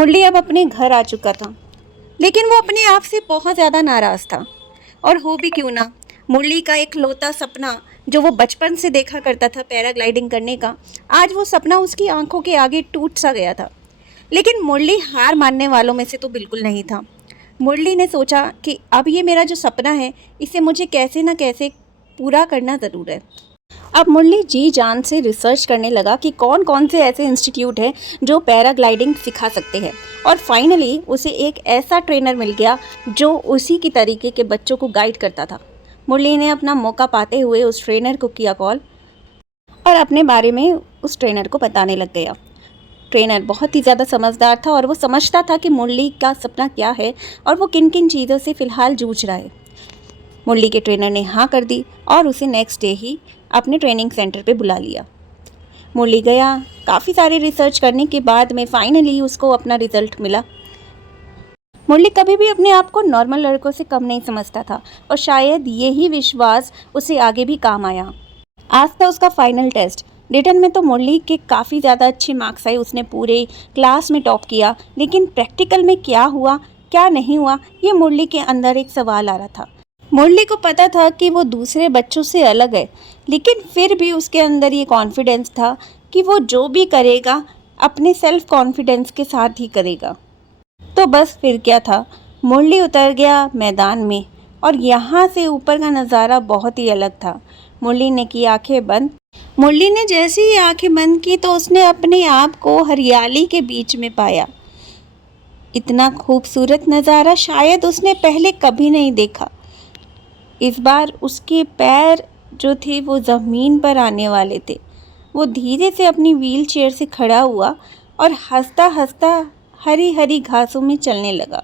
मुरली अब अपने घर आ चुका था, लेकिन वो अपने आप से बहुत ज़्यादा नाराज़ था। और हो भी क्यों ना, मुरली का एक लौता सपना जो वो बचपन से देखा करता था पैराग्लाइडिंग करने का, आज वो सपना उसकी आंखों के आगे टूट सा गया था। लेकिन मुरली हार मानने वालों में से तो बिल्कुल नहीं था। मुरली ने सोचा कि अब ये मेरा जो सपना है, इसे मुझे कैसे ना कैसे पूरा करना ज़रूर है। अब मुरली जी जान से रिसर्च करने लगा कि कौन कौन से ऐसे इंस्टीट्यूट हैं जो पैराग्लाइडिंग सिखा सकते हैं। और फाइनली उसे एक ऐसा ट्रेनर मिल गया जो उसी की तरीके के बच्चों को गाइड करता था। मुरली ने अपना मौका पाते हुए उस ट्रेनर को किया कॉल और अपने बारे में उस ट्रेनर को बताने लग गया। ट्रेनर बहुत ही ज़्यादा समझदार था और वो समझता था कि मुरली का सपना क्या है और वो किन किन चीज़ों से फ़िलहाल जूझ रहा है। मुरली के ट्रेनर ने हाँ कर दी और उसे नेक्स्ट डे ही अपने ट्रेनिंग सेंटर पे बुला लिया। मुरली गया, काफ़ी सारे रिसर्च करने के बाद में फाइनली उसको अपना रिजल्ट मिला। मुरली कभी भी अपने आप को नॉर्मल लड़कों से कम नहीं समझता था और शायद यही विश्वास उसे आगे भी काम आया। आज था उसका फाइनल टेस्ट। रिटन में तो मुरली के काफ़ी ज़्यादा अच्छे मार्क्स आए, उसने पूरे क्लास में टॉप किया। लेकिन प्रैक्टिकल में क्या हुआ क्या नहीं हुआ, ये मुरली के अंदर एक सवाल आ रहा था। मुरली को पता था कि वो दूसरे बच्चों से अलग है, लेकिन फिर भी उसके अंदर ये कॉन्फिडेंस था कि वो जो भी करेगा अपने सेल्फ कॉन्फिडेंस के साथ ही करेगा। तो बस फिर क्या था, मुरली उतर गया मैदान में और यहाँ से ऊपर का नज़ारा बहुत ही अलग था। मुरली ने की आंखें बंद। मुरली ने जैसे ही आंखें बंद की तो उसने अपने आप को हरियाली के बीच में पाया। इतना खूबसूरत नज़ारा शायद उसने पहले कभी नहीं देखा। इस बार उसके पैर जो थे वो ज़मीन पर आने वाले थे। वो धीरे से अपनी व्हील चेयर से खड़ा हुआ और हंसता हंसता हरी हरी घासों में चलने लगा।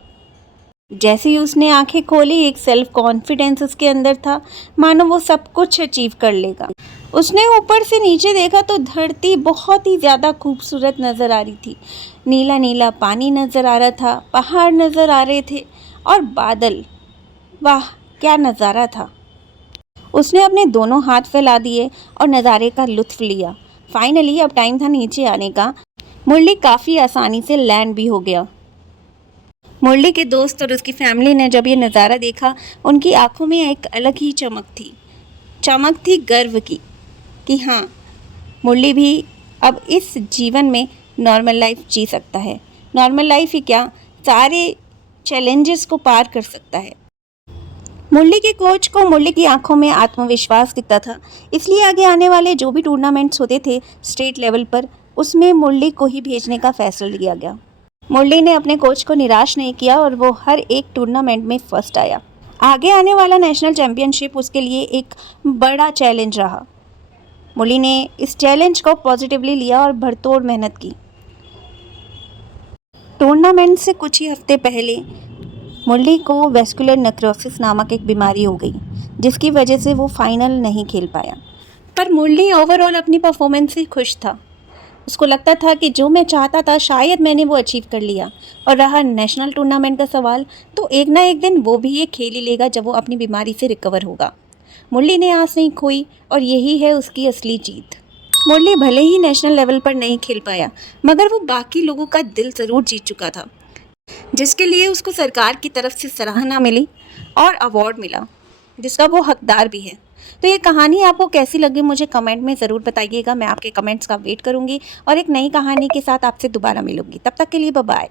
जैसे ही उसने आंखें खोली, एक सेल्फ कॉन्फिडेंस उसके अंदर था, मानो वो सब कुछ अचीव कर लेगा। उसने ऊपर से नीचे देखा तो धरती बहुत ही ज़्यादा खूबसूरत नज़र आ रही थी। नीला नीला पानी नज़र आ रहा था, पहाड़ नज़र आ रहे थे और बादल। वाह क्या नज़ारा था। उसने अपने दोनों हाथ फैला दिए और नज़ारे का लुत्फ़ लिया। फाइनली अब टाइम था नीचे आने का। मुरली काफ़ी आसानी से लैंड भी हो गया। मुरली के दोस्त और उसकी फैमिली ने जब ये नज़ारा देखा, उनकी आंखों में एक अलग ही चमक थी गर्व की कि हाँ, मुरली भी अब इस जीवन में नॉर्मल लाइफ जी सकता है। नॉर्मल लाइफ ही क्या, सारे चैलेंजेस को पार कर सकता है। मुरली के कोच को मुरली की आंखों में आत्मविश्वास दिखता था, इसलिए आगे आने वाले जो भी टूर्नामेंट्स होते थे स्टेट लेवल पर, उसमें मुरली को ही भेजने का फैसला लिया गया। मुरली ने अपने कोच को निराश नहीं किया और वो हर एक टूर्नामेंट में फर्स्ट आया। आगे आने वाला नेशनल चैम्पियनशिप उसके लिए एक बड़ा चैलेंज रहा। मुरली ने इस चैलेंज को पॉजिटिवली लिया और भरतोड़ मेहनत की। टूर्नामेंट से कुछ ही हफ्ते पहले मुरली को वेस्कुलर नेक्रोसिस नामक एक बीमारी हो गई, जिसकी वजह से वो फाइनल नहीं खेल पाया। पर मुरली ओवरऑल अपनी परफॉर्मेंस से खुश था। उसको लगता था कि जो मैं चाहता था शायद मैंने वो अचीव कर लिया। और रहा नेशनल टूर्नामेंट का सवाल, तो एक ना एक दिन वो भी ये खेल ही लेगा जब वो अपनी बीमारी से रिकवर होगा। मुरली ने आस नहीं खोई और यही है उसकी असली जीत। मुरली भले ही नेशनल लेवल पर नहीं खेल पाया, मगर वो बाकी लोगों का दिल ज़रूर जीत चुका था, जिसके लिए उसको सरकार की तरफ से सराहना मिली और अवार्ड मिला, जिसका वो हकदार भी है। तो ये कहानी आपको कैसी लगी मुझे कमेंट में ज़रूर बताइएगा। मैं आपके कमेंट्स का वेट करूँगी और एक नई कहानी के साथ आपसे दोबारा मिलूँगी। तब तक के लिए बाय बाय।